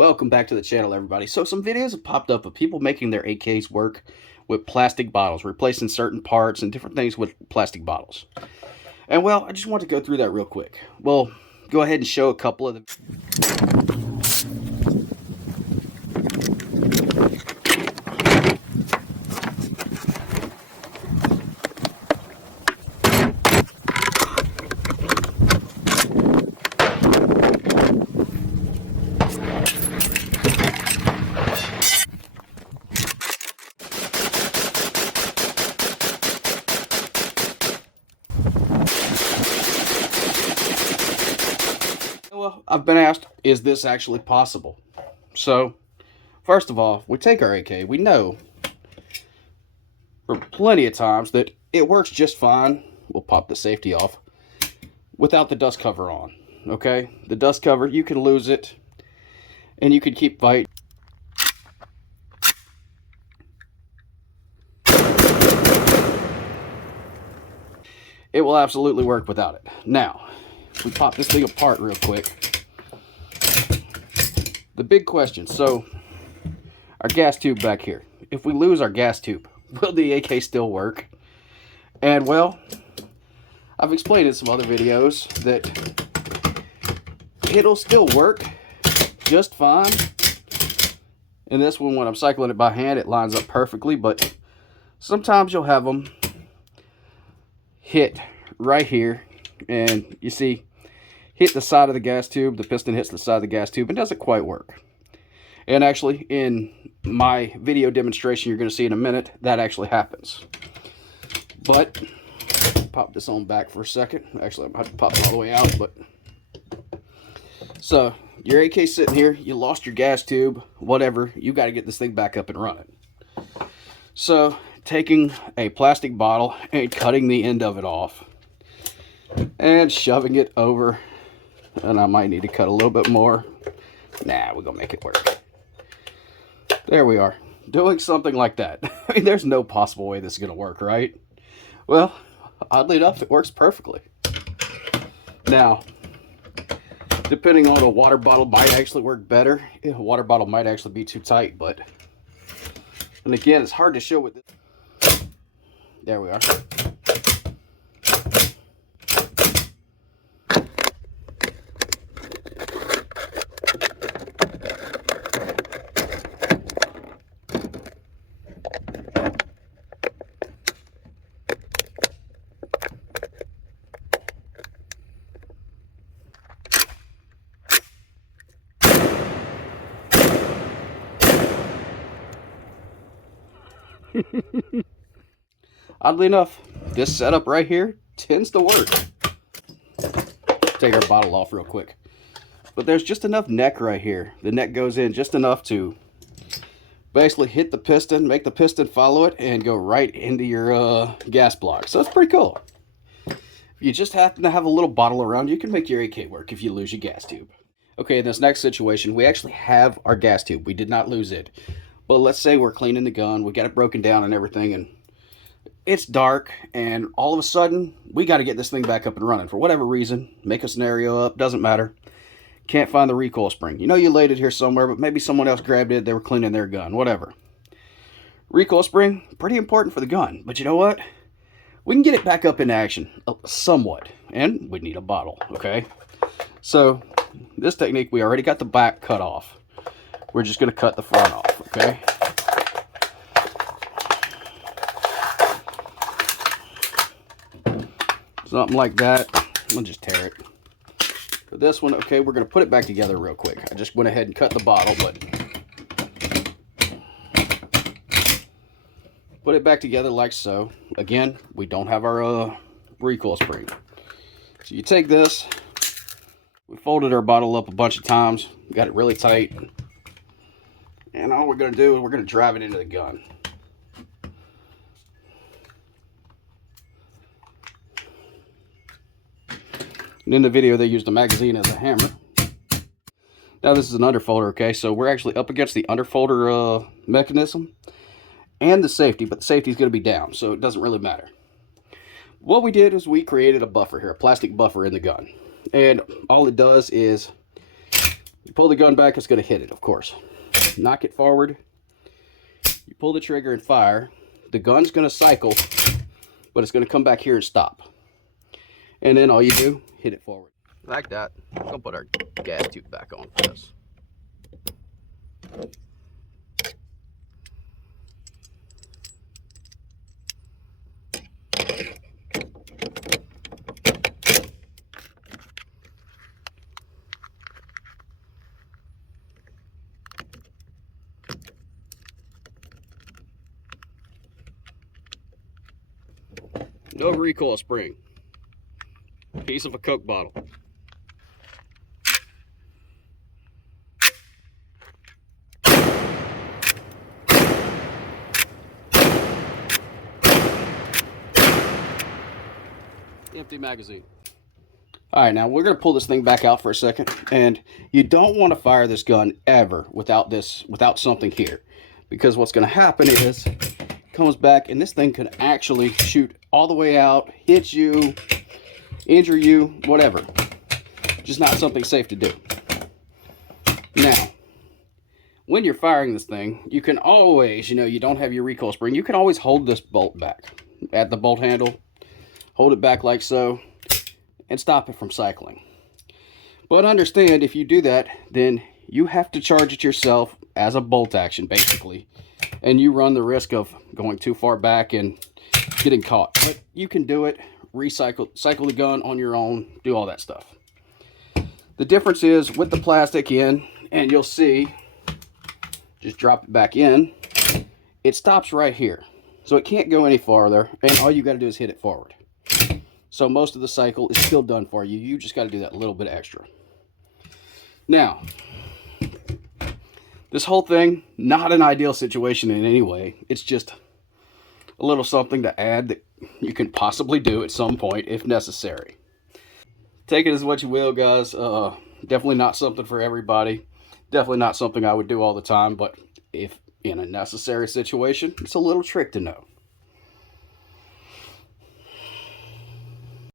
Welcome back to the channel, everybody. So some videos have popped up of people making their AKs work with plastic bottles, replacing certain parts and different things with plastic bottles. And well, I just want to go through that real quick. Well, go ahead and show a couple of the... Well, I've been asked, is this actually possible? So, first of all, we take our AK. We know for plenty of times that it works just fine. We'll pop the safety off without the dust cover on. Okay? The dust cover, you can lose it and you can keep fighting. It will absolutely work without it. Now, we pop this thing apart real quick. The big question, so our gas tube back here. If we lose our gas tube, will the AK still work? And well, I've explained in some other videos that it'll still work just fine. In this one, when I'm cycling it by hand, it lines up perfectly, but sometimes you'll have them hit right here, and you see, hit the side of the gas tube, the piston hits the side of the gas tube and doesn't quite work. And actually, in my video demonstration you're going to see in a minute, that actually happens. But, pop this on back for a second. Actually, I'm going to have to pop it all the way out, but... So, your AK's sitting here, you lost your gas tube, whatever, you got to get this thing back up and running. So, taking a plastic bottle and cutting the end of it off, and shoving it over, and I might need to cut a little bit more. Nah, we're gonna make it work. There we are, doing something like that. I mean, there's no possible way this is gonna work, right? Well, oddly enough, it works perfectly. Now, depending on a water bottle might actually work better. A water bottle might actually be too tight, but, and again, it's hard to show with this. There we are. Oddly enough, this setup right here tends to work. Take our bottle off real quick. But there's just enough neck right here. The neck goes in just enough to basically hit the piston, make the piston follow it, and go right into your gas block. So it's pretty cool. If you just happen to have a little bottle around, you can make your AK work if you lose your gas tube. Okay, in this next situation, we actually have our gas tube. We did not lose it. But let's say we're cleaning the gun, we got it broken down and everything, and it's dark, and all of a sudden, we got to get this thing back up and running. For whatever reason, make a scenario up, doesn't matter. Can't find the recoil spring. You know you laid it here somewhere, but maybe someone else grabbed it, they were cleaning their gun, whatever. Recoil spring, pretty important for the gun, but you know what? We can get it back up in action, somewhat, and we need a bottle, okay? So, this technique, we already got the back cut off. We're just going to cut the front off, okay? Something like that. We'll just tear it. For this one, okay, we're going to put it back together real quick. I just went ahead and cut the bottle, but put it back together like so. Again, we don't have our recoil spring. So you take this. We folded our bottle up a bunch of times. Got it really tight. And all we're going to do is we're going to drive it into the gun. And in the video, they used a magazine as a hammer. Now this is an underfolder, okay? So we're actually up against the underfolder mechanism and the safety, but the safety is going to be down, so it doesn't really matter. What we did is we created a buffer here, a plastic buffer in the gun. And all it does is You pull the gun back, it's going to hit it, of course. Knock it forward. You pull the trigger and fire. The gun's going to cycle, but it's going to come back here and stop. And then all you do, hit it forward. Like that. We'll put our gas tube back on for this. No recoil spring. Piece of a Coke bottle. Empty magazine. All right, now we're going to pull this thing back out for a second, and you don't want to fire this gun ever without something here, because what's going to happen is it comes back and this thing can actually shoot all the way out, hit you, injure you, whatever. Just not something safe to do. Now, when you're firing this thing, you can always, you don't have your recoil spring, you can always hold this bolt back at the bolt handle. Hold it back like so, and stop it from cycling. But understand, if you do that, then you have to charge it yourself as a bolt action, basically. And you run the risk of going too far back and getting caught. But you can do it, cycle the gun on your own, do all that stuff. The difference is with the plastic in, and you'll see, just drop it back in, it stops right here. So it can't go any farther, and all you got to do is hit it forward. So most of the cycle is still done for you. You just got to do that little bit extra. Now, this whole thing, not an ideal situation in any way. It's just a little something to add that you can possibly do at some point if necessary. Take it as what you will, guys. Definitely not something for everybody. Definitely not something I would do all the time, but if in a necessary situation, it's a little trick to know.